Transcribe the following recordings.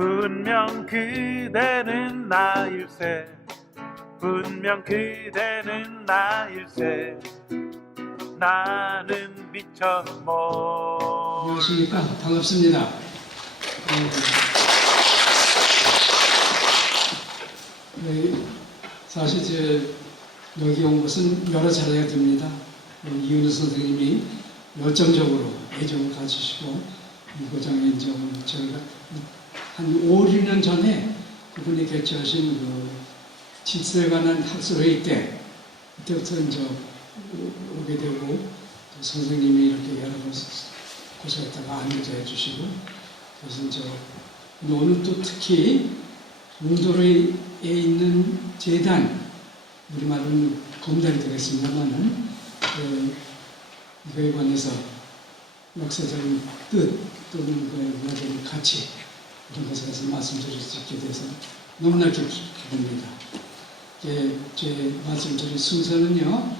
분명 그대는 나일세 분명 그대는 나일세 나는 미쳐 못. 안녕하십니까. 반갑습니다. 사실 여기 온 것은 여러 차례가 됩니다. 이은우 선생님이 열정적으로 애정을 가지시고 이고장에 이제 저희가 한 5, 6년 전에 그분이 개최하신 그 질서에 관한 학술회의 때 그때부터 이제 오게 되고 또 선생님이 이렇게 여러 번 고생했다가 안내자 해주시고 그래서 이제 오늘 또 특히 웅도로에 있는 재단 우리말로는 검단이 되겠습니다만은 이거에 관해서 역사적인 뜻 또는 그의 문화적인 가치 이런 것에 대해서 말씀드릴 수 있게 돼서 너무나 기쁩니다. 제 말씀드릴 순서는요.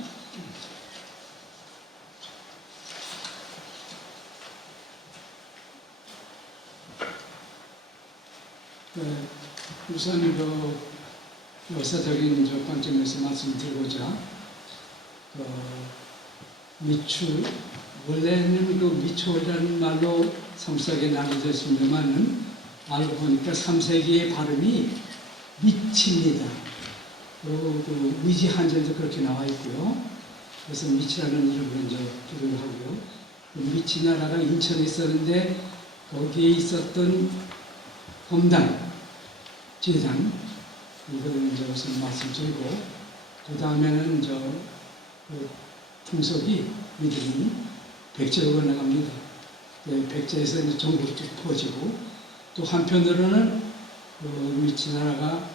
우선 그 역사적인 관점에서 말씀드리고자 미추 원래는 그 미초라는 말로 성서에 나눠져 있습니다만은 알고 보니까 3세기의 발음이 미치입니다. 그 위지 한전도 그렇게 나와 있고요. 그래서 미치라는 이름으로 이제 기록을 하고요. 그 미치 나라가 인천에 있었는데 거기에 있었던 검단 재단 이걸 이제 우선 말씀드리고 그 다음에는 그 풍속이 믿음이 백제로 건너갑니다. 백제에서 이제 전국으로 퍼지고 또 한편으로는 미치 나라가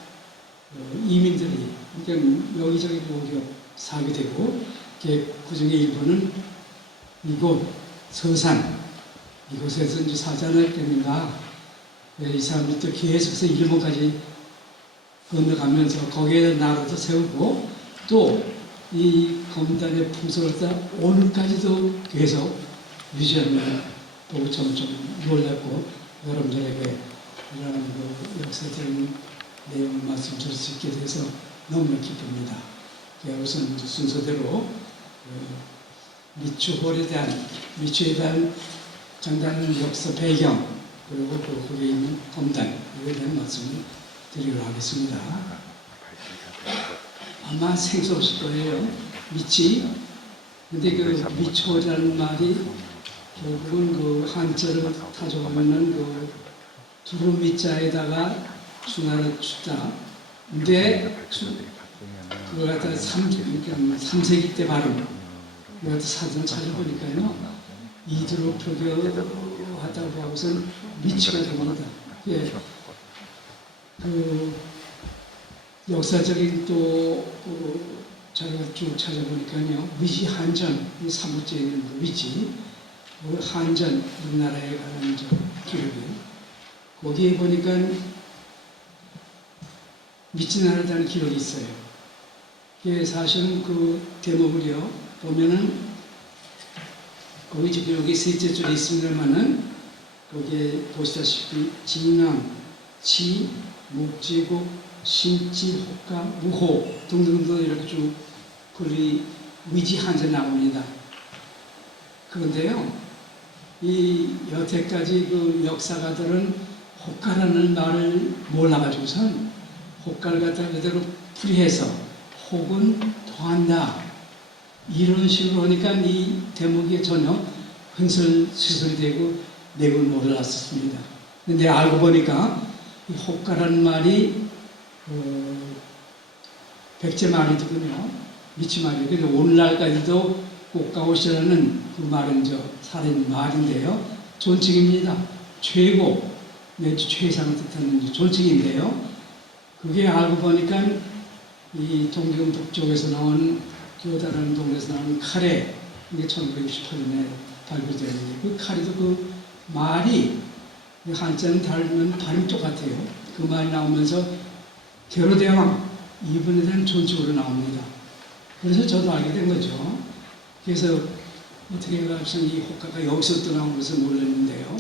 이민들이 그러니까 여기저기 모여 살게 되고 그 중에 일부는 이곳 서산 이곳에서 이제 사지 않았겠는가. 이 사람들이 또 계속해서 일본까지 건너가면서 거기에 나라도 세우고 또 이 검단의 풍속을 따라 오늘까지도 계속 유지하는 보고 점점 놀랐고 여러분들에게 이런 그 역사적인 내용을 말씀드릴 수 있게 돼서 너무나 기쁩니다. 우선 순서대로 미추홀에 대한 미추에 대한 장단의 역사 배경 그리고 거기에 있는 검단 이에 대한 말씀을 드리도록 하겠습니다. 아마 생소 없을 거예요. 미치. 근데 그 미초라는 말이 결국은 그 한자를 타져보면은 그 두루 미자에다가 주나라 추자. 근데 그걸 갖다 3세기 때 발음. 그걸 갖다 사전을 찾아보니까요. 이두로 표기하다고 하고선 미치가 됩니다. 예. 역사적인 또 자료가 쭉 찾아보니까요. 위지 한전, 이 사무제에 있는 그 위지, 한전, 우리나라에 관한 기록이 거기에 보니까 미치나라라는 기록이 있어요. 이게 사실은 그 대목을요, 보면은 거기 기록이 셋째 줄에 있습니다만은 거기에 보시다시피 진남, 지, 목지국, 신지, 혹가, 무호 등등등 이렇게 쭉 글이 위지 한자 나옵니다. 그런데요, 이 여태까지 그 역사가들은 혹가라는 말을 몰라가지고선 혹가를 갖다 그대로 풀이해서 혹은 더한다 이런 식으로 하니까 이 대목이 전혀 흔설수설이 되고 내용을 몰랐었습니다. 근데 알고 보니까 이 혹가라는 말이 백제 말이더군요. 미치 말이. 그래서 오늘날까지도 꽃가옷이라는 그 말은 살아있는 말인데요. 존칭입니다. 최고, 내지 최상을 뜻하는 존칭인데요. 그게 알고 보니까 이 동경 북쪽에서 나온 교다라는 동네에서 나온 카레, 이게 1968년에 발굴되었는데 그 카레도 그 말이 한자는 다르면 발음이 똑같아요. 그 말이 나오면서 게로대왕 이분에 대한 존칭으로 나옵니다. 그래서 저도 알게 된 거죠. 그래서 어떻게 해가지고 이 호가가 여기서 또 나온 것을 몰랐는데요.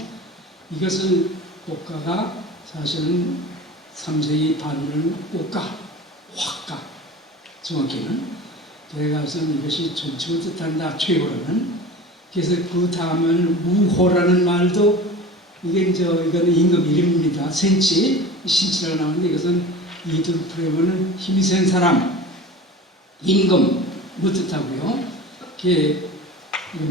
이것은 호가가 사실은 3세기 반을 꽃가, 확가, 정확히는. 그래가서는 이것이 존칭을 뜻한다, 최고로는. 그래서 그 다음은 우호라는 말도 이거는 임금 이름입니다. 센치, 신치라고 나오는데 이것은 이들 프레임은 힘이 센 사람, 임금, 뭐 뜻하고요. 이게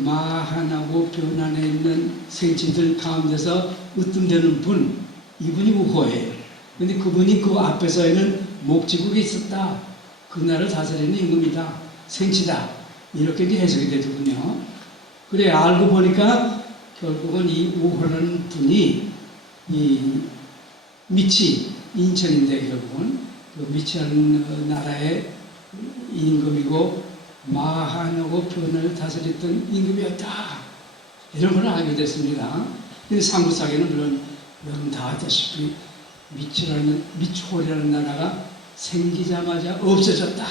마한하고 변환에 있는 생치들 가운데서 으뜸되는 분, 이분이 우호예요. 근데 그분이 그 앞에서에는 목지국이 있었다. 그 나라를 다스리는 임금이다. 생치다. 이렇게 이제 해석이 되더군요. 그래, 알고 보니까 결국은 이 우호라는 분이 이 미치, 인천인데 결국은 그 미치라는 나라의 임금이고 마한하고 변을 다스렸던 임금이었다. 이런 걸 알게 됐습니다. 근데 삼국사기는 물론 여러분 다 아시다시피 미초라는 나라가 생기자마자 없어졌다.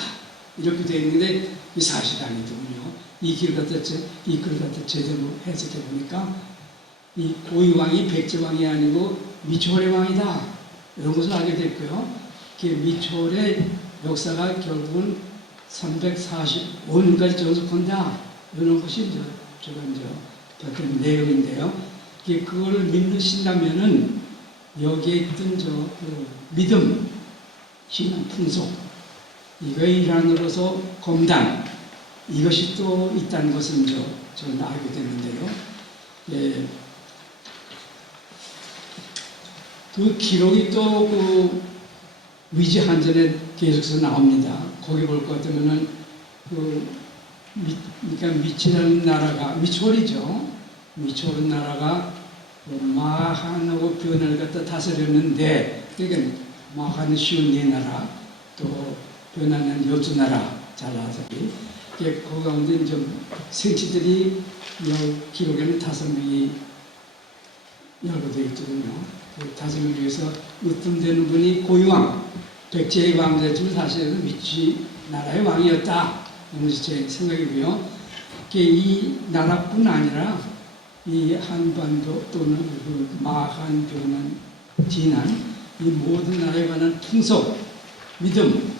이렇게 되어 있는데 이 사실이 아니더군요. 이 글 갖다 제대로 해석해 보니까 이 고유왕이 백제왕이 아니고 미초의 왕이다. 이런 것을 알게 됐고요. 미초의 역사가 결국은 345년까지 전속한다. 이런 것이 제가 봤던 내용인데요. 그걸 믿으신다면은 여기에 있던 그 믿음, 신앙, 풍속, 이거의 일환으로서 검단, 이것이 또 있다는 것은 저는 알게 됐는데요. 예. 그 기록이 또 그 위지한전에 계속해서 나옵니다. 거기 볼 것 같으면은 그러니까 미치라는 나라가 미초리죠. 미초라는 나라가 마한하고 변을 갖다 다스렸는데, 그러니까 마한은 쉬운 네 나라, 또 변하는 12나라 잘 아시다시피 그 가운데 좀 생치들이 기록에는 5명이 열거되어 있거든요. 그 5명 중에서 으뜸되는 분이 고유왕, 백제의 왕자지만 사실은 미치 나라의 왕이었다. 이런 것이 제 생각이고요. 이 나라뿐 아니라 이 한반도 또는 그 마한, 변한, 진안, 이 모든 나라에 관한 풍속, 믿음,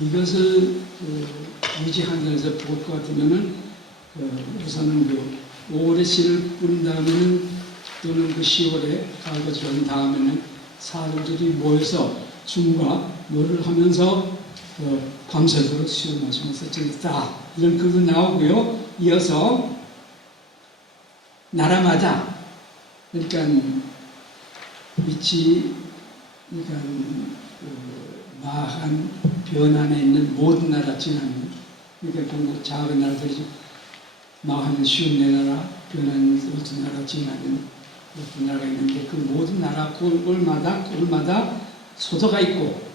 이것을 위지한전에서 볼 것 같으면은 우선은 올해 씨를 뿌린 다음에는 또는 그 10월에 가을과 지난 다음에는 사람들이 모여서 춤과 노래를 하면서 밤새도록 술을 마시면서 즐겼다. 이런 글도 나오고요. 이어서 나라마다, 그러니까 위치, 그러니까 마한, 변안에 있는 모든 나라 지나는, 그러니까 그 작은 나라들이 마한은 쉬운 내 나라, 변안은 12나라 지나는 12나라가 있는데 그 모든 나라 골마다 소도가 있고,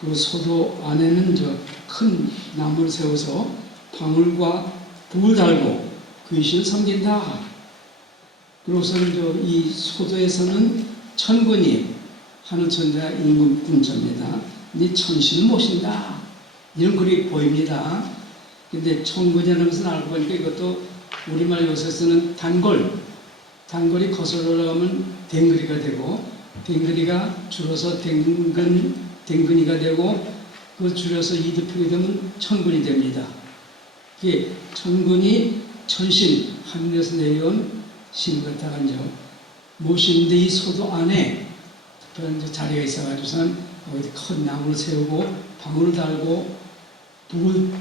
그 소도 안에는 큰 나무를 세워서 방울과 불을 달고 귀신을 섬긴다. 그리고서는 이 소도에서는 천군이 하늘천자 임금 군자입니다. 이 천신을 모신다. 이런 글이 보입니다. 근데 천군이라는 것은 알고 보니까 이것도 우리말 요새 쓰는 단골이 거슬러 올라가면 댕그리가 되고, 댕그리가 줄어서 댕근이가 되고, 그 줄여서 이득표가 되면 천군이 됩니다. 이게 천군이 천신, 하늘에서 내려온 신 같아가 모시는데 이 소도 안에 특별한 자리가 있어가지고선 거기 큰 나무를 세우고 방울을 달고 불을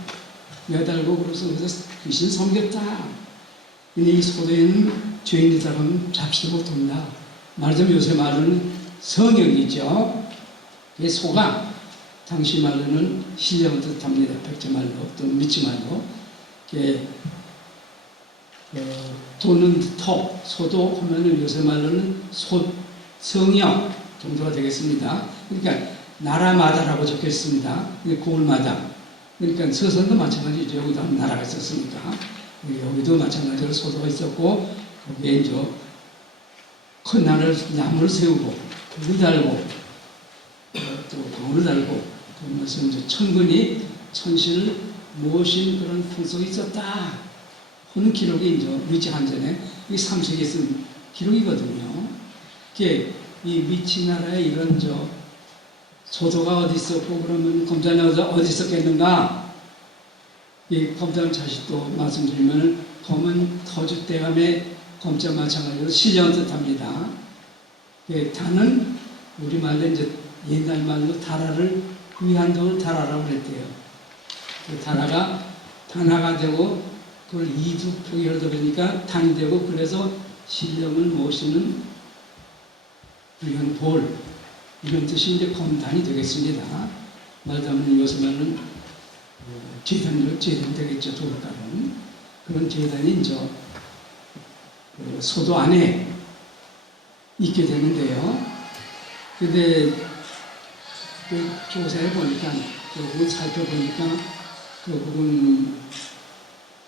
매달고 그래서 귀신을 섬겼다. 근데 이 소도에는 죄인이다 하면 잡지도 못한다. 말하자면 요새 말로는 성역이죠. 이 소가 당시 말로는 신령을 뜻합니다. 백제말로 또는 미치말로. 도는 터, 소도 하면은 요새 말로는 성역 정도가 되겠습니다. 그러니까 나라마다라고 적혀 있습니다. 고을마다. 그러니까 서선도 마찬가지죠. 여기도 한 나라가 있었으니까. 여기도 마찬가지로 소도가 있었고, 거기에 이제 큰 나무를 세우고, 불을 달고, 또 방울을 달고, 그러면서 이제 천군이 천신을 모신 그런 풍속이 있었다. 하는 기록이 이제 위지한전에 이 3세기에 쓴 기록이거든요. 이게 이 미치나라에 이런 소도가 어디 있었고 그러면 검단이 어디 있었겠는가? 이 검단 자식도 말씀드리면 검은 터줏대감의 검자 마찬가지로 신령한 뜻합니다. 단은 우리말로 이제 옛날 말로 다라를 위한덕을 다라라고 그랬대요. 그 다라가 단화가 되고 그걸 이두표기를 들으니까 단이 되고 그래서 신령을 모시는 이런 볼 이런 뜻이 이제 검단이 되겠습니다. 말하자면 요즘에는 재단 되겠죠. 도덕가는 그런 재단이 이제 소도 안에 있게 되는데요. 근데 조사해 보니까 살펴보니까 결국은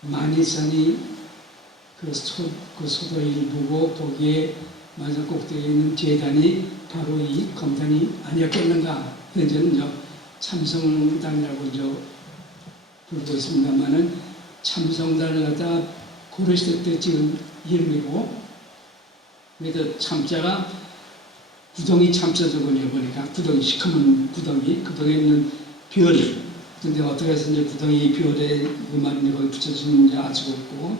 만이산이 그 소도 일부고 거기에 마지막 꼭대기에 있는 재단이 바로 이 검단이 아니었겠는가. 현재는 참성단이라고 부르고 있습니다만은 참성단을 갖다가 고려시대 때 지은 이름이고, 그래서 참자가 구덩이 참자적은요 보니까 구덩이 시커먼 구덩이 그동에 있는 별. 근데 어떻게 해서 이제 구덩이 별에 음악이 거기 붙여지는지 알 수가 없고,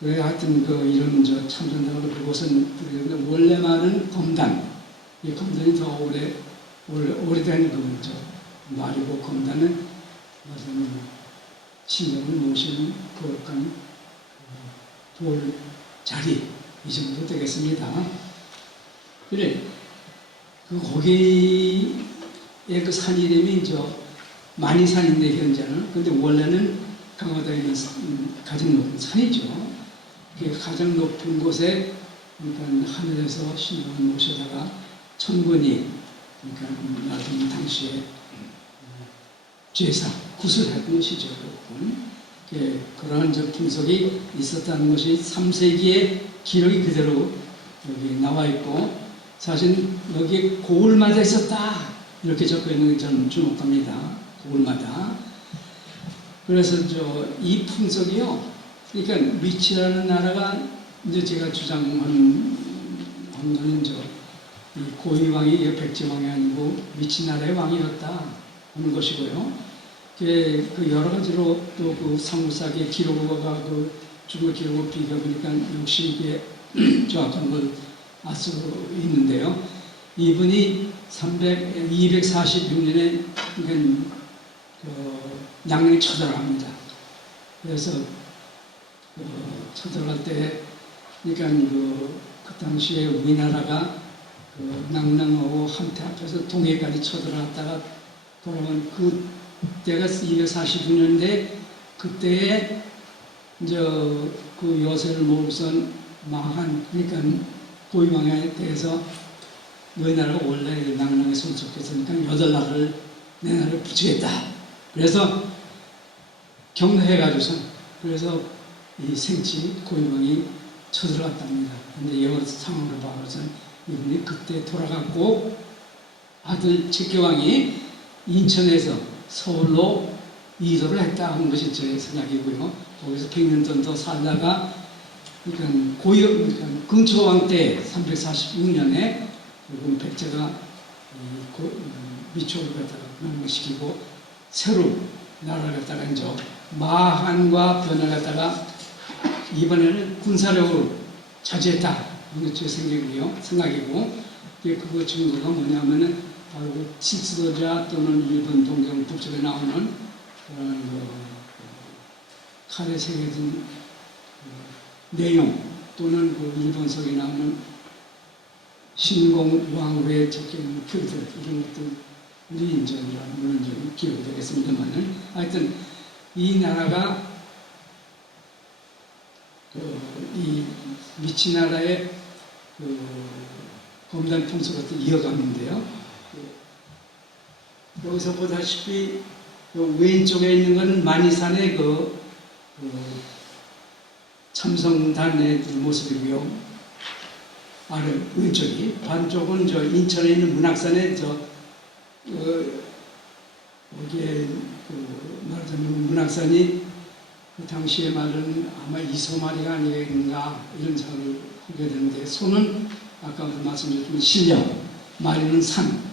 그래 하여튼 이런 참전당으로 그곳은 부르는데 원래 말은 검단. 이 검단이 더 오래된 말이고 검단은 무슨 신령을 모시는 거룩한 돌 자리 이 정도 되겠습니다. 그래 거기에 그 산 이름이 만이산인데 현재는 근데 원래는 강화도에 있는 가장 높은 산이죠. 가장 높은 곳에 그러니까 하늘에서 신령을 모셔다가 천군이 그러니까 나중 당시에 제사 구슬했던 것이죠. 그러한 풍속이 있었다는 것이 3세기의 기록이 그대로 여기 나와 있고, 사실 여기에 고을마다 있었다 이렇게 적혀 있는 게 저는 주목합니다. 고을마다. 그래서 이 풍속이요. 그러니까 미치라는 나라가 이제 제가 주장하는 거는 이 고위 왕이 백제왕이 아니고 미치 나라의 왕이었다 하는 것이고요. 그 여러 가지로 또 그 상무사기의 기록과 그 중국 기록을 비교해보니까 역시 이게 정확한 걸 알 수 있는데요. 이분이 246년에 양릉에 쳐들어갑니다. 그래서 쳐들어갈 때 그러니까 그 당시에 우리나라가 낭랑하고 함태 앞에서 동해까지 쳐들어갔다가 돌아온 그때가 246년인데 그때에 이제 그 요새를 모으고선 망한 그러니까 고위왕에 대해서 너희 나라가 원래 낭랑에 손속했으니까 8나라를 내 나라를 붙이겠다. 그래서 격려해가지고선 그래서 이 생치 고위왕이 쳐들어갔답니다. 근데 여러 상황을 봐서는 이분이 그때 돌아갔고 아들 책교왕이 인천에서 서울로 이도를 했다 하는 것이 제 생각이고요. 거기서 100년 정도 살다가 그러니까 그러니까 근초왕 때 346년에 백제가 미초를 갖다가 명명시키고 새로 나라를 갖다가 이제 마한과 변을 갖다가 이번에는 군사력으로 차지했다 하는 제 생각이고 그거 증거가 뭐냐면은 바로 칠수도자 또는 일본 동경 북쪽에 나오는 그런 칼에 새겨진 내용 또는 그 일본석에 나오는 신공왕후에 적혀있는 글들 이런 것들이 이제 물론 기록이 되겠습니다만은 하여튼 이 나라가 이 미치나라의 검단 풍속 같은 이어갔는데요. 여기서 보다시피 왼쪽에 있는 것은 만이산의 참성단의 모습이고요. 아래 왼쪽이 반쪽은 인천에 있는 문학산의 여기에 말하자면 문학산이 그 당시에 말은 아마 이소마리가 아니겠는가 이런 생각을 하게 되는데 손은 아까 말씀드렸지만 실력, 마리는 산.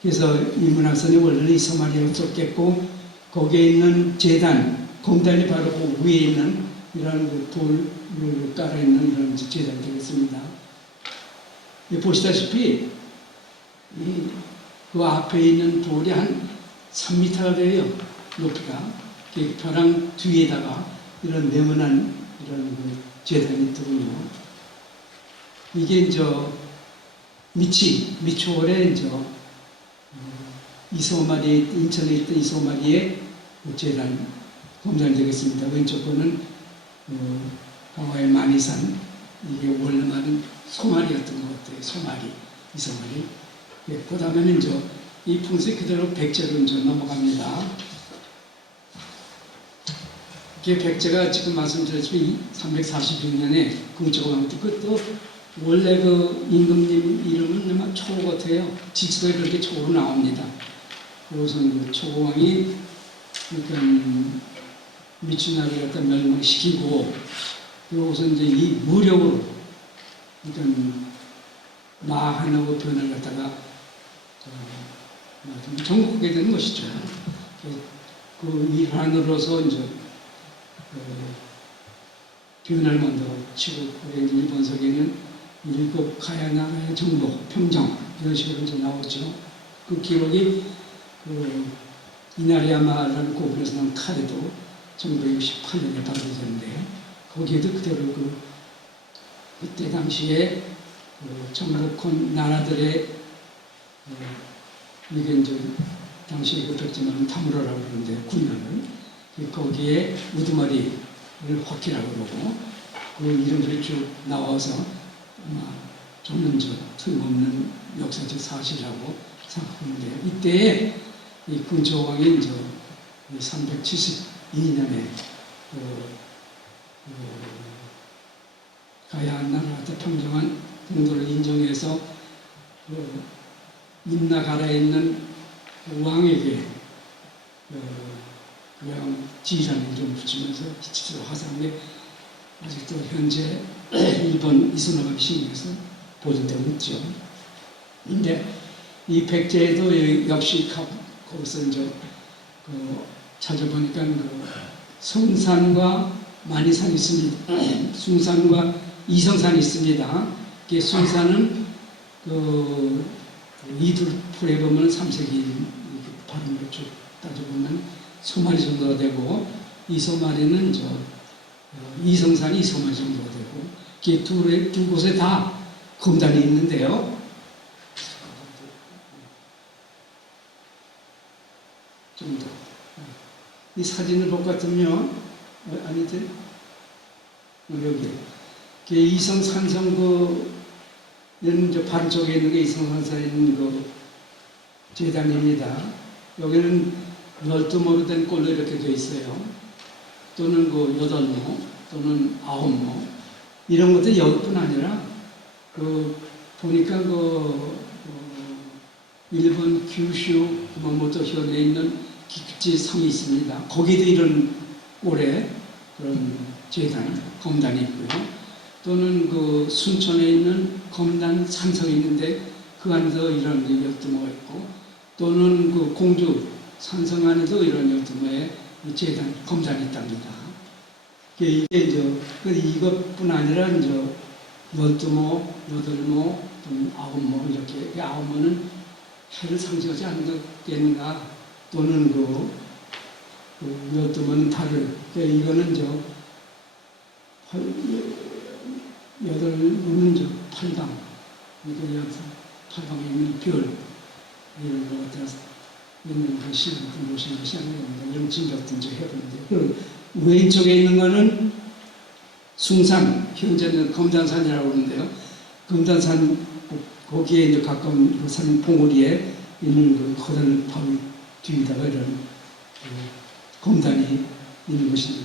그래서 이 문화선이 원래는 이소마리로 썼겠고 거기에 있는 제단, 공단이 바로 그 위에 있는 이런 그 돌을 깔아 있는 이런 제단이 되겠습니다. 보시다시피 그 앞에 있는 돌이 한 3m가 돼요. 높이가. 그 벼랑 뒤에다가 이런 네모난 이런 그 제단이 있더군요. 이게 이제 미추홀에 이제 이소마리, 인천에 있던 이소마리의 제단 검단이 되겠습니다. 왼쪽 거는 강화의 만이산, 이게 원래는 소마리였던 것 같아요. 소마리, 이소마리. 예, 그 다음에는 이제 이 풍습이 그대로 백제로 이제 넘어갑니다. 이게 백제가 지금 말씀드렸지만 346년에 궁조왕부터 그것도 원래 그 임금님 이름은 아마 초고 같아요. 지수가 이렇게 초고로 나옵니다. 우선 그 초고왕이 그러니까 미추나를 갖다 멸망시키고 그리고 우선 이제 이 무력으로 그러니까 마하나고 변을 갖다가 정복하게 되는 것이죠. 그 일환으로서 이제 변을 먼저 치고 일본서에는 일곱 가야 나라의 정복, 평정 이런 식으로 이제 나오죠. 그 기록이 이나리야마라는 고분에서 나온 칼에도 1968년에 발표됐는데 거기에도 그대로 그때 당시에 정복한 나라들의 이게 이제 당시 그 백제말은 타무라라고 그러는데 군인을 거기에 우두머리를 확기라고 그러고 그 이름들이 쭉 나와서 아마 저는 틀림없는 역사적 사실이라고 생각하는데 이때에 이 근조왕이 이제 372년에 가야 나라한테 평정한 동도를 인정해서 임나가라에 있는 왕에게 그냥 지휘라는 이름을 붙이면서 히치로 화상에 아직도 현재 일본 이소나가 시민에서 보존되고 있죠. 근데 이 백제에도 역시 거기서 이제 찾아보니까 성산과 만이산이 있습니다. 숭산과 이성산이 있습니다. 숭산은 이둘풀에 보면 3세기 발음으로 쭉 따져보면 소마리 정도가 되고 이소마리는 이성산이 이소마리 정도가 되고 이게 두 곳에 다 검단이 있는데요. 좀 더. 이 사진을 볼 것 같으면 아니지? 여기 이성산성 이제 반쪽에 있는 게 이성산성에 있는 그 제단입니다. 여기는 12모로 된 꼴로 이렇게 되어 있어요. 또는 8모, 또는 9모. 이런 것들이 여기뿐 아니라, 보니까 일본 규슈 구마모토 현에 있는 기쿠지 성이 있습니다. 거기도 이런 꼴에 그런 제단, 검단이 있고요. 또는 순천에 있는 검단 산성이 있는데 그 안에도 이런 12모가 있고, 또는 공주 산성 안에도 이런 12모의 제단, 검단이 있답니다. 이게 이제 이것뿐 아니라 이제 12모, 8모, 또는 9모 이렇게 9모는 해를 상징하지 않겠는가, 또는 12모는 달을, 이거는 8모는 팔방, 팔방에 있는 별 이런 거 같아서 있는 것이 모시는 것이 아닙니다. 이런 진작도 이제 해보는데 왼쪽에 있는 거는 숭산, 현재는 검단산이라고 그러는데요. 검단산 거기에 이제 가까운 그 산 봉우리에 있는 커다란 바위 뒤에다가 이런 검단이 있는 것이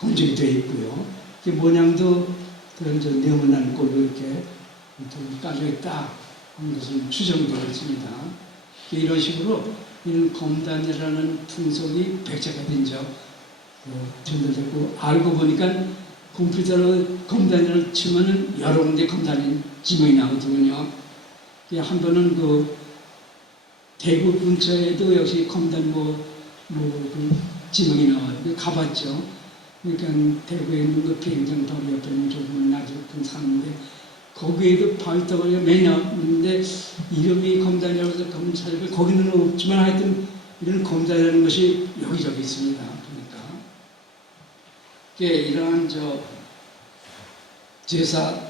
검증이 되어 있고요. 모양도 그런 네모난 꼴로 이렇게 깔려 있다 하는 것은 추정되어 있습니다. 이런 식으로 이런 검단이라는 풍속이 백제가 된 적 전달됐고, 알고 보니까 컴퓨터로 검단을 치면은 여러 군데 검단이 지명이 나오거든요. 한 번은 그 대구 근처에도 역시 검단 그 지명이 나와요. 가봤죠. 그러니까 대구에 있는 그 비행장 바로 옆에 있는 조금 낮은 사는데 거기에도 바위덩어리가 매년 있는데 이름이 검단이라고 해서 검찰을 거기는 없지만 하여튼 이런 검단이라는 것이 여기저기 있습니다. 보니까 이러한 제사,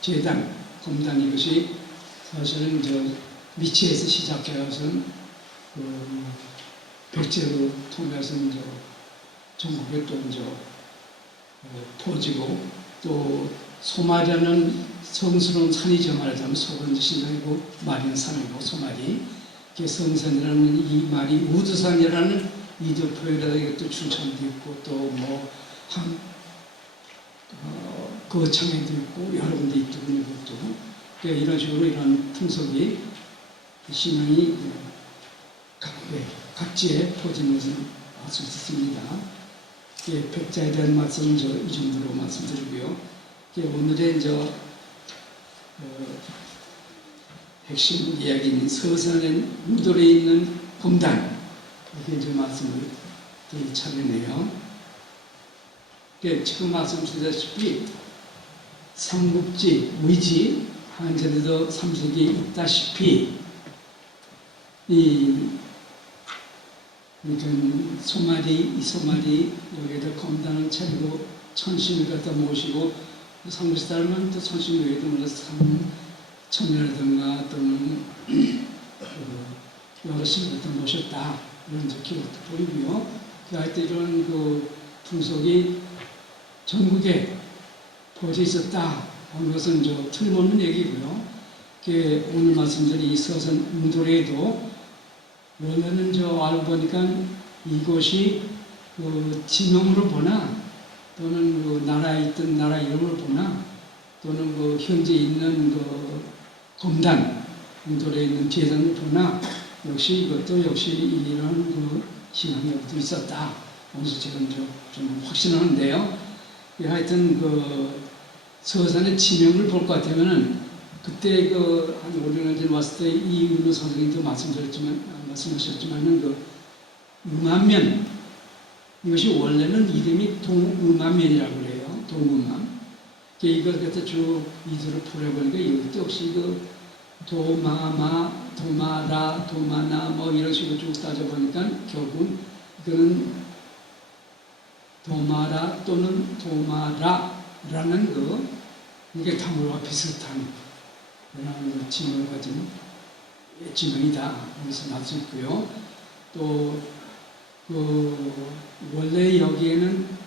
제단, 검단 이것이 사실은 미치에서 시작해서는 백제로 통해서 전국에 또 퍼지고 또 소마리라는 성스러운 산이죠. 말하자면 소건지 신당이고 마리는 산이고 소마리. 성산이라는 이 말이 우두산이라는 이도표에다가 이것도 춘천도 있고 또 거창에도 있고 여러 군데 있더군요. 그것도. 이런 식으로 이런 풍속이 신앙이 각지에 퍼지는 것을 알 수 있습니다. 백자에 대한 말씀은 이 정도로 말씀드리고요. 오늘의 핵심 이야기는 서산의 무돌에 있는 검단 이렇게 말씀을 드릴 차례네요. 지금 말씀드렸다시피 삼국지, 의지, 한전에도 3세기에 있다시피 이 소마리 여기에다 검단을 차리고 천신을 갖다 모시고 삼국지 따르면 또 천신 외에도 물론 천녀라든가 또는 여러 신을 갖다 모셨다 이런 기록도 보이고요. 하여튼 이런 풍속이 전국에 퍼져 있었다 하는 것은 틀림없는 얘기고요. 오늘 말씀드린 이 서산 음도래에도 원래는 알고 보니까 이곳이 지명으로 보나 또는 나라에 있던 나라 이름을 보나 또는 현재 있는 검단 음도래에 있는 제단을 보나 역시 이것도 역시 이런 신앙이 여기도 있었다. 그래서 지금 좀 확신하는데요. 하여튼 서산의 지명을 볼 것 같으면은 그때 한 5년 전에 왔을 때 이은우 선생님도 말씀하셨지만은 음암면 이것이 원래는 이름이 동음암면이라고 그래요. 동음암. 이걸 갖다 쭉 이주로 풀어보니까 이것도 역시 도마마, 도마라, 도마나 이런 식으로 쭉 따져보니까 결국 이거는 도마라 또는 도마라라는 이게 다물과 비슷한 그런 지명을 가진 지명이다. 그래서 알 수 있고요. 또 원래 여기에는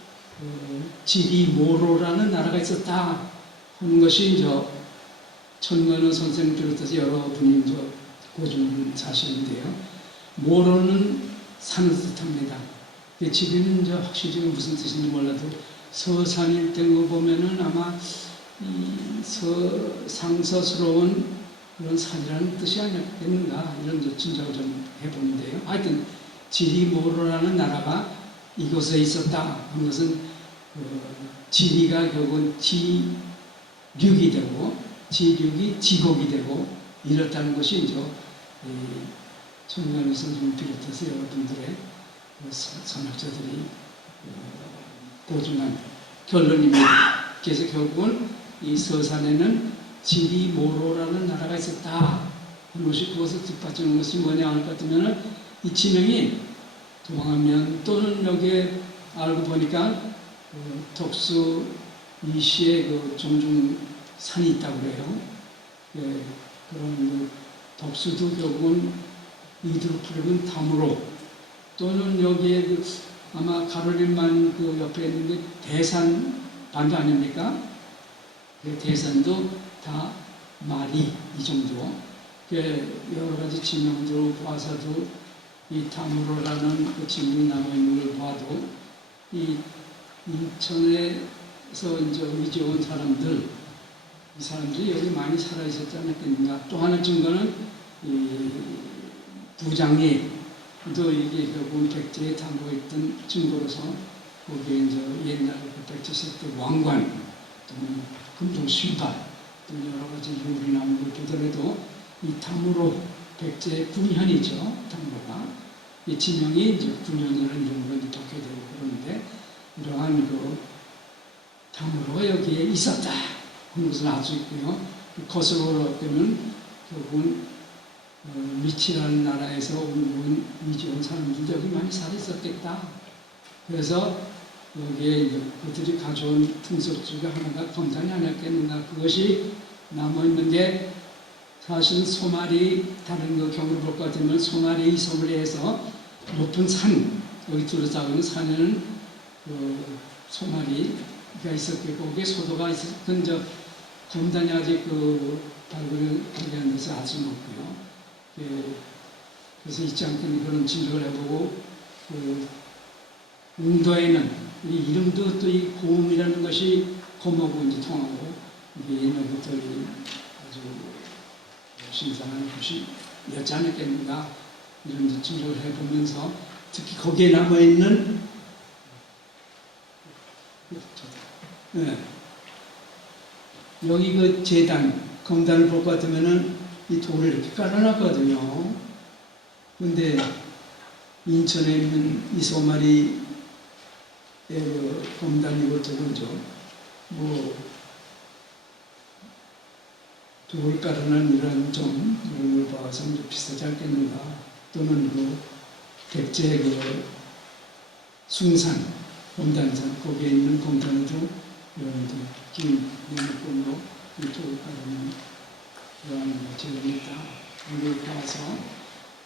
지리모로라는 나라가 있었다 하는 것이 천건우 선생님 비롯해서 여러분이 고증 사실인데요. 모로는 산을 뜻합니다. 지리는 확실히 무슨 뜻인지 몰라도 서산일 때 보면은 아마 상서스러운 그런 산이라는 뜻이 아니겠는가 이런 짐작을 좀 해보는데요. 하여튼 지리모로라는 나라가 이곳에 있었다 하는 것은 지리가 결국은 지륙이 되고 지륙이 지곡이 되고 이렇다는 것이 천년의 선생님 비롯해서 여러분들의 선학자들이 보증한 결론입니다. 그래서 결국은 이 서산에는 지리모로라는 나라가 있었다 하는 것이 그것을 뒷받치는 것이 뭐냐 할 것 같으면 이 지명이 동암면 또는 여기에 알고 보니까 덕수 이시에 종중 산이 있다고 그래요. 그런 덕수도 결국은 이두로 풀어본 담으로 또는 여기에 아마 가로림만 옆에 있는 게 대산 반도 아닙니까? 대산도 다 말이 이 정도. 여러 가지 지명들을 봐서도 이 담으로라는 지명이 남아있는 걸 봐도 이 인천에서 의지온 사람들, 이 사람들이 여기 많이 살아있었지 않았겠는가. 또 하나 증거는 이 부장리도 이게 결국은 백제에 담고 있던 증거로서 거기에 이제 옛날 백제시대 때 왕관, 또는 금종 신발, 또 여러 가지 유리나무 보더라도 이 탐으로 백제 군현이죠. 탐으로가 이 지명이 이제 군현이라는 이름으로 독해되고 그러는데 이러한 그 탐으로가 여기에 있었다 하는 것을 알 수 있고요. 거슬러 보면 결국은 미치라는 나라에서 온 이주온 사람들도 여기 많이 살아 있었겠다. 그래서 여기에 그들이 가져온 풍속 중에 하나가 검단이 아니었겠는가. 그것이 남아있는데 사실은 소말이 다른 그 경우를 볼 것 같으면 소말이 섬을 해서 높은 산, 여기 둘러싸고 있는 산에는 그 소말이가 있었겠고 거기에 소도가 있었던 저 검단이 아직 그 발견한 데서 알 수는 없고요. 예, 그래서 잊지 않고 그런 진적을 해보고 그 웅도에는 이 이름도 또 이 고음이라는 것이 고음하고 이제 통하고 이게 옛날부터 아주 신선한 것이었지 않았겠는가 이런 진적을 해보면서 특히 거기에 남아있는 네. 여기 그 재단 검단을 볼 것 같으면은 이 돌을 이렇게 깔아놨거든요. 근데 인천에 있는 이소마리 그 검단이고 저건죠. 뭐 돌 깔아놓은 이런 걸 봐서 좀 비슷하지 않겠는가. 또는 그 백제 그 숭산 검단산 거기에 있는 검단도 이런 긴 연못골로 이 돌을 깔아놓은 이러한 제목이다. 이걸 봐서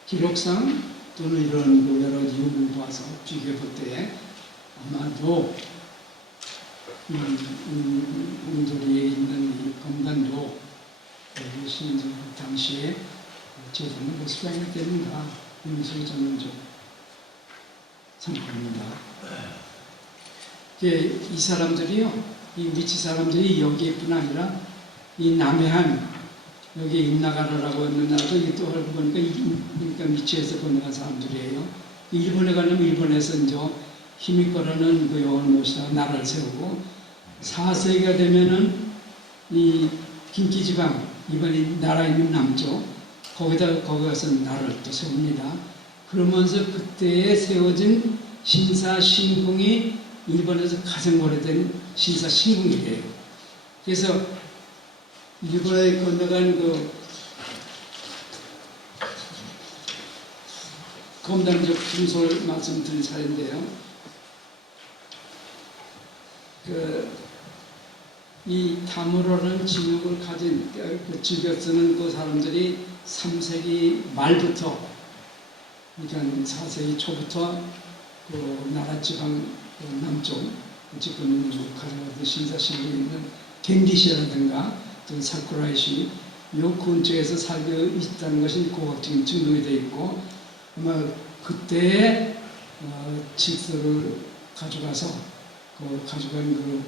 기록상 또는 이런 여러 이유를 봐서 비교해 볼 때 아마도 웅돌이에 있는 이 검단도 이것이 당시에 제정을 볼 수가 있겠는가 이런 것을 저는 좀 생각합니다. 이 사람들이요, 이 미치 사람들이 여기뿐 아니라 이 남해안 여기 임나가라라고 하는 나라도 이게 또 알고 보니까 그러니까 미치에서 건너간 사람들이에요. 일본에 가려면 일본에서 이제 히미코라는 그 여원 모시다가 나라를 세우고 4세기가 되면은 이 긴기지방 이번에 나라 있는 남쪽 거기 가서 나라를 또 세웁니다. 그러면서 그때에 세워진 신사신궁이 일본에서 가장 오래된 신사신궁이래요. 그래서 일본에 건너간 그 검단적 풍소를 말씀드린 차례인데요. 이 다무로라는 지명을 가진 즐겨 쓰는 그 사람들이 3세기 말부터 그러니까 4세기 초부터 그 나라 지방 남쪽 지금 가져가던 신사신국에 있는 겐디시라든가 또 사쿠라이시 요 근처에서 살고 있다는 것이 고학적인 증명이 되어 있고 아마 그때의 질서를 가져가서 가져간 그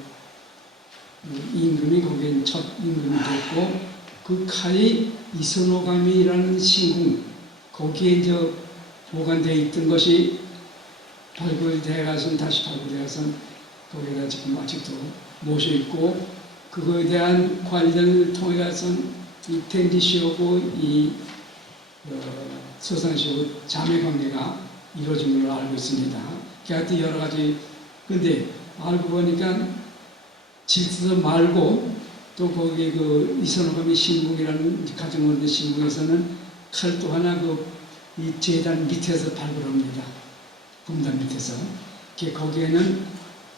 임금이 거기에 첫 임금이 됐고 그 칼이 이소노가미라는 신궁 거기에 이제 보관되어 있던 것이 발굴되어 가서 다시 발굴되어 가서 거기다 지금 아직도 모셔 있고 그거에 대한 관련을 통해 가서 이 텐디시하고 이 소산시하고 자매 관계가 이루어진 걸로 알고 있습니다. 그한테 여러 가지 근데 알고 보니까 질서 말고 또 거기 그 이선호감의 신궁이라는 가장 오래된 신궁에서는 칼 또 하나 이 재단 밑에서 발굴합니다. 금단 밑에서. 거기에는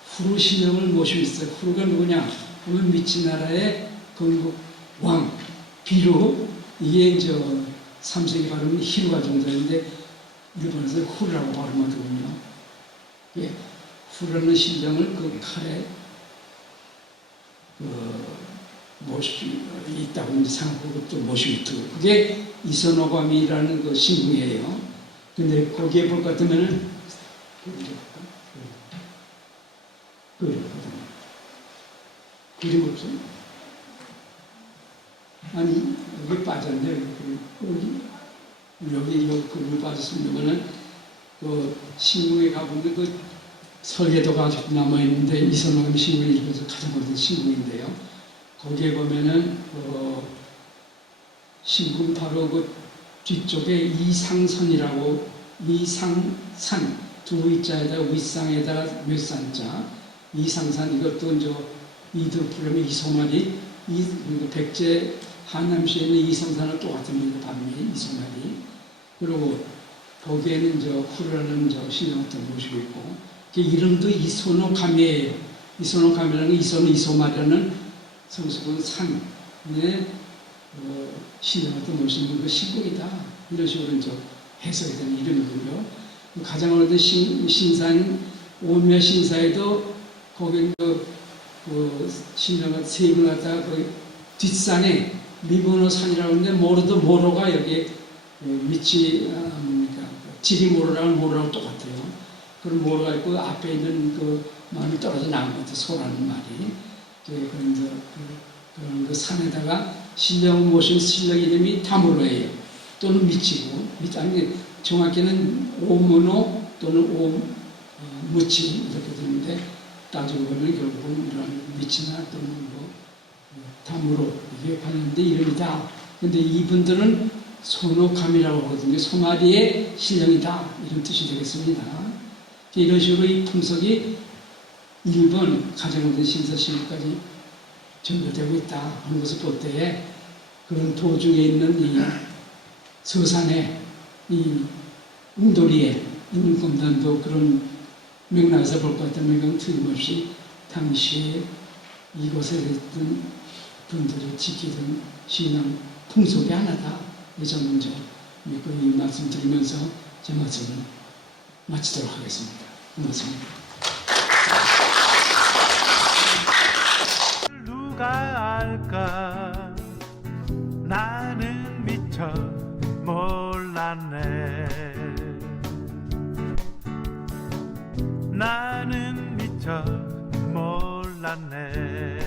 후르 신령을 모시고 있어요. 후르가 누구냐? 그러면 미치나라의 건국 왕 비루 이게 이제 3세기 발음은 히루가 정도인데 일본에서 후르라고 발음하거든요. 후르는 신령을 그 칼에 모시고 있다고 생각하고 또 모시고 있고 그게 이선호감이라는 그 신궁이에요. 근데 거기에 볼 것 같으면은 그림 없어요? 아니 여기 빠졌네. 여기 그림이 빠졌으면은 그 신궁에 가보면 그 설계도가 아직도 남아있는데 이선홍 신궁이 읽어서 가장 오래된 신궁인데요. 거기에 보면은 신궁 바로 그 뒤쪽에 이상선이라고 이상산 두 위자에다가 윗상에다가 몇산자 이상산 이것도 이제 이들풀의 이소말이 백제 한남시에 있는 이성산과 똑같은 반면에 이소말이 그리고 거기에는 후라는 신령부터 모시고 있고 그 이름도 이소노카미예요. 이소노카미라는 이소노 이소마라는 성수군 산에 신령부터 모시는 그 신궁이다 이런 식으로 해석이 되는 이름이고요. 가장 오래된 신사인 오며 신사에도 거기 신령한 세임을 갖다가 그 뒷산에 미분호 산이라고 하는데 모로도 모로가 여기 밑이 뭡니까 지리모로라는 모로랑 똑같아요. 그런 모로가 있고 앞에 있는 그 많이 떨어져 나온 것 같아요. 소라는 말이 그런 그 산에다가 신령을 모신 신령 이름이 다모로예요. 또는 미치고 아니 정확히는 오문호 또는 오무치 이렇게 되는데 따지고 보면 결국은 이런 미치나 또는 다무로 이게 관련된 이름이다. 근데 이분들은 소노감이라고 하거든요. 소마리의 신령이다 이런 뜻이 되겠습니다. 이런 식으로 이 풍속이 일본 가정오된 신사신부까지 전개되고 있다 하는 것을 볼 때에 그런 도중에 있는 이 서산에 이 웅도리에 있는 공단도 그런 맥락에서 볼 것 같다면 이건 틀림없이 당시에 이곳에 있던 분들이 지키던 신앙 풍속의 하나다. 저는 믿고 이 말씀 드리면서 제 말씀을 마치도록 하겠습니다. 고맙습니다. 누가 알까 나는 미처 몰랐네 나는 미처 몰랐네